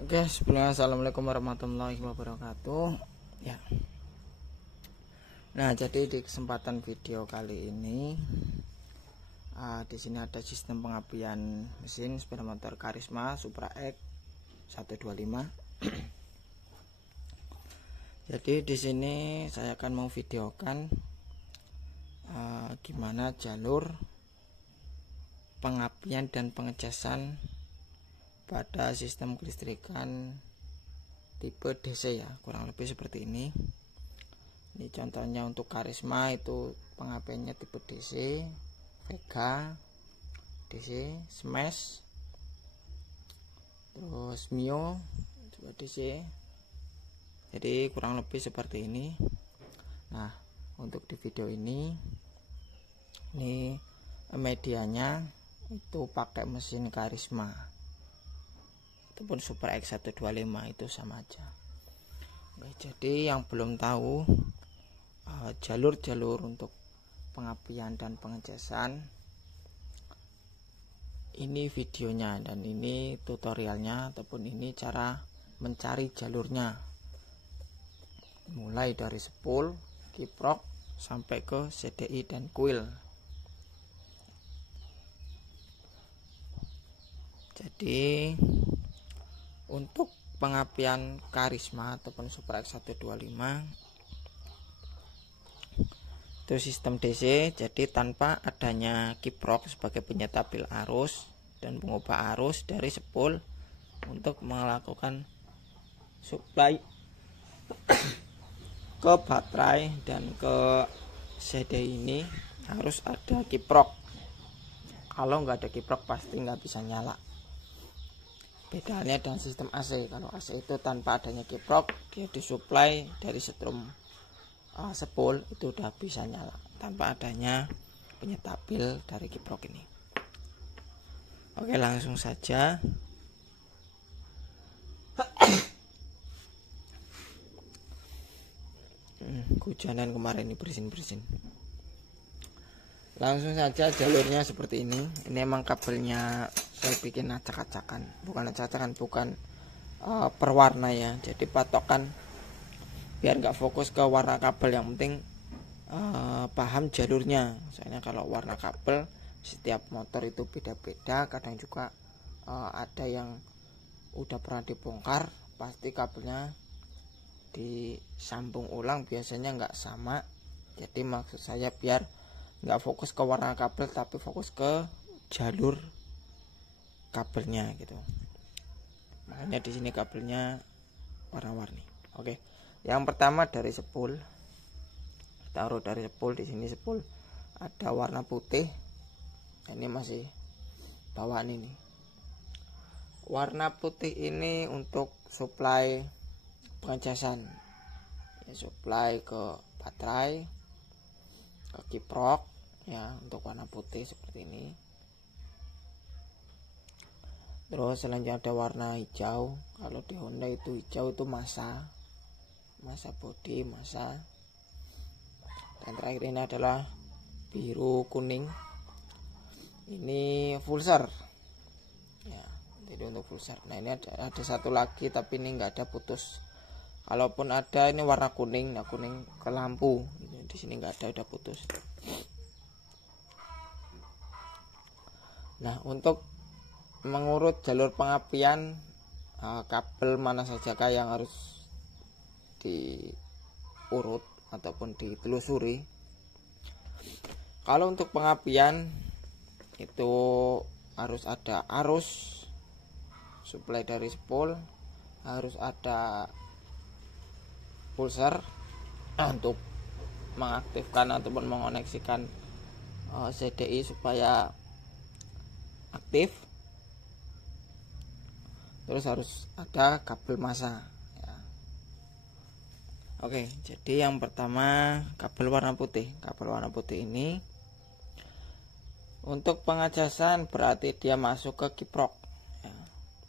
Oke, sebelumnya assalamualaikum warahmatullahi wabarakatuh. Ya. Nah, jadi di kesempatan video kali ini, di sini ada sistem pengapian mesin sepeda motor Karisma Supra X 125. Jadi di sini saya akan mau videokan gimana jalur pengapian dan pengecasan pada sistem kelistrikan tipe DC ya, kurang lebih seperti ini. Ini contohnya untuk Karisma itu pengapiannya tipe DC, Vega, DC, Smash, terus Mio juga DC. Jadi kurang lebih seperti ini. Nah, untuk di video ini medianya itu pakai mesin Karisma ataupun Supra X 125, itu sama aja. Oke, jadi yang belum tahu jalur-jalur untuk pengapian dan pengecasan, ini videonya dan ini tutorialnya ataupun ini cara mencari jalurnya, mulai dari spool, kiprok sampai ke CDI dan kuil. Jadi untuk pengapian Karisma ataupun Supra X 125 itu sistem DC, jadi tanpa adanya kiprok sebagai penyetabil arus dan pengubah arus dari spool untuk melakukan supply ke baterai dan ke CDI ini harus ada kiprok. Kalau nggak ada kiprok pasti nggak bisa nyala. Bedanya dengan sistem AC, kalau AC itu tanpa adanya kiprok, dia disuplai dari setrum spool itu udah bisa nyala tanpa adanya penyetabil dari kiprok ini. Oke, langsung saja. Hujanan kemarin ini bersin-bersin. Langsung saja, jalurnya seperti ini. Ini emang kabelnya saya bikin acak-acakan, bukan perwarna ya. Jadi patokan biar nggak fokus ke warna kabel, yang penting paham jalurnya. Soalnya kalau warna kabel setiap motor itu beda-beda, kadang juga ada yang udah pernah dibongkar, pasti kabelnya disambung ulang, biasanya nggak sama. Jadi maksud saya biar nggak fokus ke warna kabel tapi fokus ke jalur kabelnya gitu. Makanya di sini kabelnya warna-warni. Oke, yang pertama dari spool, taruh dari spool. Di sini spool ada warna putih. Ini masih bawaan ini. Warna putih ini untuk supply pengecasan, ya, supply ke baterai, ke kiprok ya, untuk warna putih seperti ini. Terus selanjutnya ada warna hijau. Kalau di Honda itu hijau itu massa body, massa. Dan terakhir ini adalah biru kuning. Ini pulsar ya, jadi untuk pulsar. Nah, ini ada satu lagi tapi ini nggak ada putus. Kalaupun ada, ini warna kuning. Nah, kuning ke lampu. Di sini nggak ada, udah putus. Nah, untuk mengurut jalur pengapian, kabel mana saja yang harus diurut ataupun ditelusuri. Kalau untuk pengapian itu harus ada arus supply dari spool, harus ada pulsar untuk mengaktifkan ataupun mengoneksikan CDI supaya aktif. Terus harus ada kabel massa ya. Oke, jadi yang pertama kabel warna putih. Kabel warna putih ini untuk pengecasan berarti dia masuk ke kiprok ya.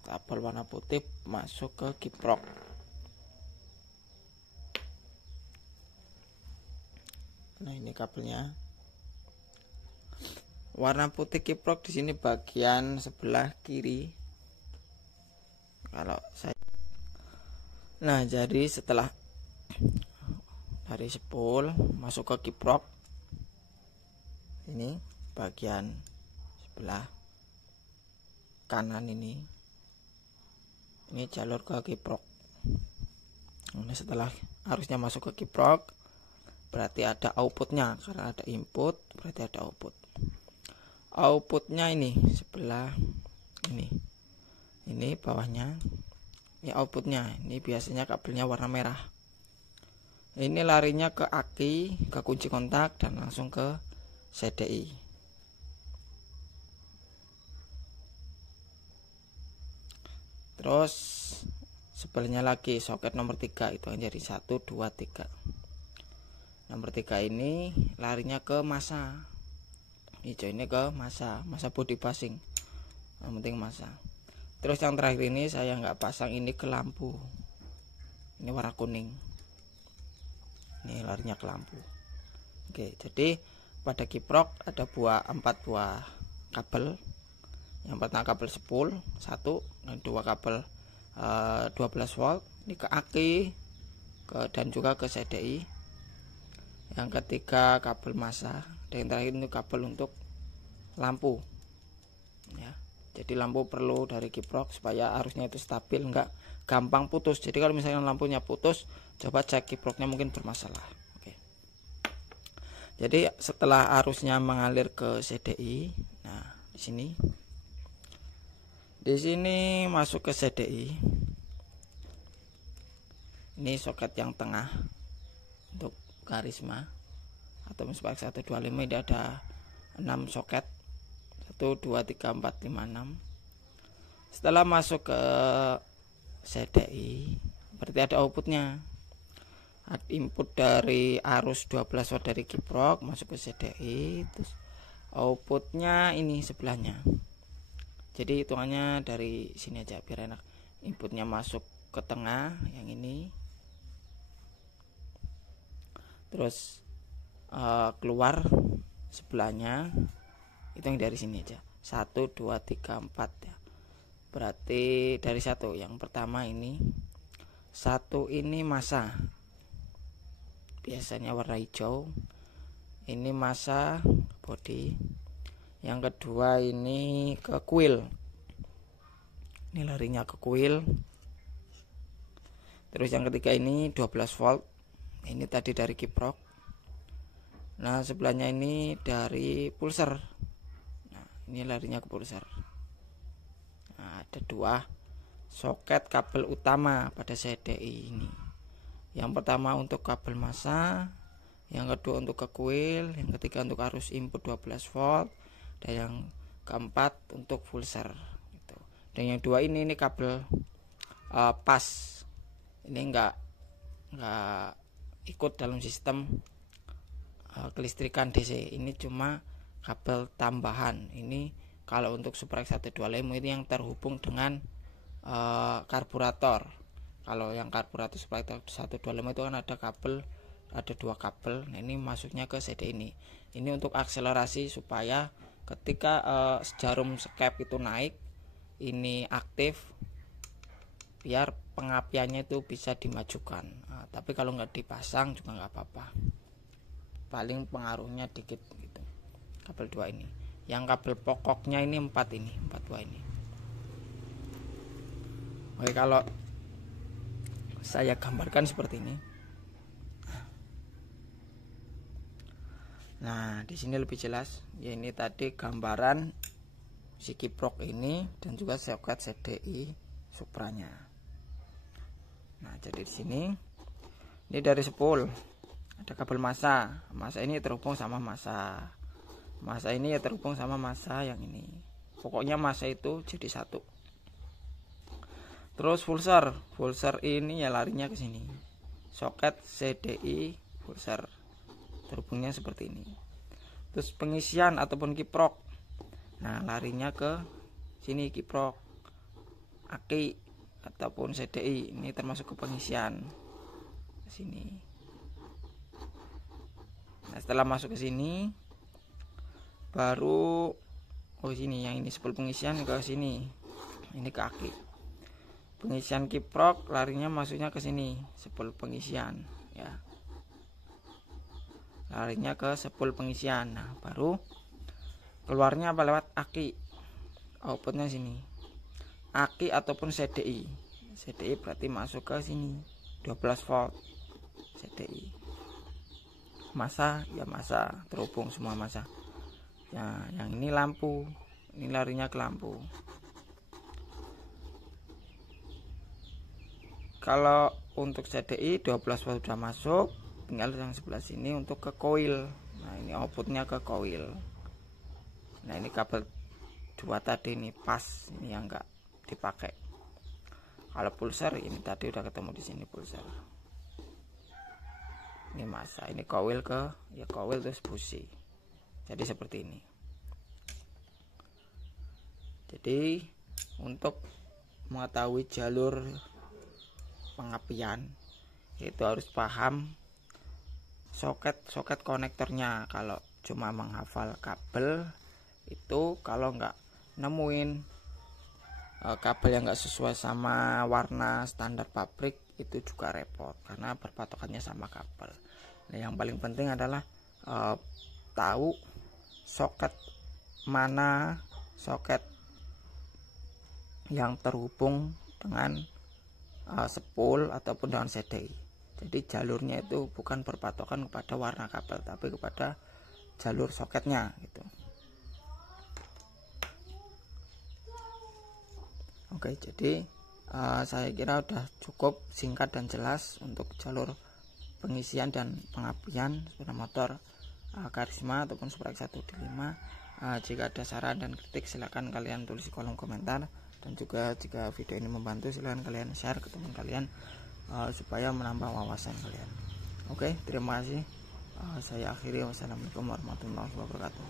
Kabel warna putih masuk ke kiprok. Nah, ini kabelnya. Warna putih kiprok di sini bagian sebelah kiri. Kalau saya Nah, jadi setelah dari spool masuk ke kiprok, ini bagian sebelah kanan ini jalur ke kiprok. Ini setelah arusnya masuk ke kiprok, berarti ada outputnya. Karena ada input berarti ada output. Outputnya ini sebelah ini bawahnya, ini outputnya. Ini biasanya kabelnya warna merah. Ini larinya ke aki, ke kunci kontak, dan langsung ke CDI. Terus sebelahnya lagi soket nomor 3 itu jadi 1, 2, 3. Nomor 3 ini larinya ke masa. Hijau ini ke masa body passing. Yang penting masa. Terus yang terakhir ini saya nggak pasang ini ke lampu. Ini warna kuning. Ini larinya ke lampu. Oke, jadi pada kiprok ada 4 buah kabel. Yang pertama kabel spool 1 dan 2 kabel 12 volt. Ini ke aki dan juga ke CDI. Yang ketiga kabel massa, dan yang terakhir itu kabel untuk lampu. Ya. Jadi lampu perlu dari kiprok supaya arusnya itu stabil, nggak gampang putus. Jadi kalau misalnya lampunya putus, coba cek kiproknya mungkin bermasalah. Oke. Jadi setelah arusnya mengalir ke CDI, nah di sini masuk ke CDI. Ini soket yang tengah untuk karisma atau Mespaq 125. Ini ada 6 soket. 1, 2, 3, 4, 5, 6. Setelah masuk ke CDI, berarti ada outputnya. Input dari arus 12 watt dari kiprok masuk ke CDI, terus outputnya ini sebelahnya. Jadi hitungannya dari sini aja biar enak. Inputnya masuk ke tengah yang ini, terus keluar sebelahnya itu yang dari sini aja. 1, 2, 3, 4 ya. Berarti dari 1 yang pertama ini 1 ini massa, biasanya warna hijau. Ini massa body. Yang kedua ini ke coil. Ini larinya ke coil. Terus yang ketiga ini 12 volt. Ini tadi dari kiprok. Nah, sebelahnya ini dari pulser. Nah, ini larinya ke pulser. Nah, ada 2 soket kabel utama pada CDI ini. Yang pertama untuk kabel massa, yang kedua untuk ke coil, yang ketiga untuk arus input 12 volt, dan yang keempat untuk pulser gitu. Dan yang 2 ini kabel pas. Ini enggak ikut dalam sistem kelistrikan DC. Ini cuma kabel tambahan. Ini kalau untuk Super X125 itu yang terhubung dengan karburator. Kalau yang karburator Super X125 itu kan ada 2 kabel. Nah, ini masuknya ke CD ini. Ini untuk akselerasi supaya ketika jarum skep itu naik, ini aktif, biar pengapiannya itu bisa dimajukan. Nah, tapi kalau nggak dipasang juga nggak apa-apa, paling pengaruhnya dikit gitu. Kabel 2 ini. Yang kabel pokoknya ini 4 buah ini. Oke, kalau saya gambarkan seperti ini. Nah, di sini lebih jelas. Ya, ini tadi gambaran si kiprok ini dan juga soket CDI Supranya. Nah, jadi di sini ini dari spool ada kabel massa. Massa ini terhubung sama massa. Massa ini ya terhubung sama massa yang ini. Pokoknya massa itu jadi 1. Terus pulser ini ya larinya ke sini. Soket CDI pulser terhubungnya seperti ini. Terus pengisian ataupun kiprok. Nah, larinya ke sini kiprok, aki ataupun CDI. Ini termasuk ke pengisian ke sini. Nah, setelah masuk ke sini baru sini yang ini spool pengisian ke sini. Ini ke aki. pengisian kiprok larinya masuknya ke sini, spool pengisian ya, larinya ke spool pengisian. Nah baru keluarnya apa, lewat aki, outputnya sini, aki ataupun CDI. CDI berarti masuk ke sini 12 volt CDI. Masa ya masa, terhubung semua masa ya. Yang ini lampu, ini larinya ke lampu. Kalau untuk CDI 12 volt sudah masuk, tinggal yang sebelah sini untuk ke coil. Nah ini outputnya ke coil. Nah ini kabel 2 tadi ini pas, ini yang enggak dipakai. Kalau pulser ini tadi udah ketemu di sini pulser. Ini masa, ini coil ke ya coil terus busi. Jadi seperti ini. Jadi untuk mengetahui jalur pengapian itu harus paham soket konektornya. Kalau cuma menghafal kabel itu, kalau nggak nemuin kabel yang nggak sesuai sama warna standar pabrik itu juga repot karena berpatokannya sama kabel. Nah yang paling penting adalah tahu soket mana soket yang terhubung dengan spool ataupun dengan CDI. Jadi jalurnya itu bukan berpatokan kepada warna kabel tapi kepada jalur soketnya gitu. Oke, jadi saya kira udah cukup singkat dan jelas untuk jalur pengisian dan pengapian sepeda motor Karisma ataupun Super X1D5. Jika ada saran dan kritik silahkan kalian tulis di kolom komentar, dan juga jika video ini membantu silahkan kalian share ke teman kalian supaya menambah wawasan kalian. Oke, terima kasih. Saya akhiri. Wassalamualaikum warahmatullahi wabarakatuh.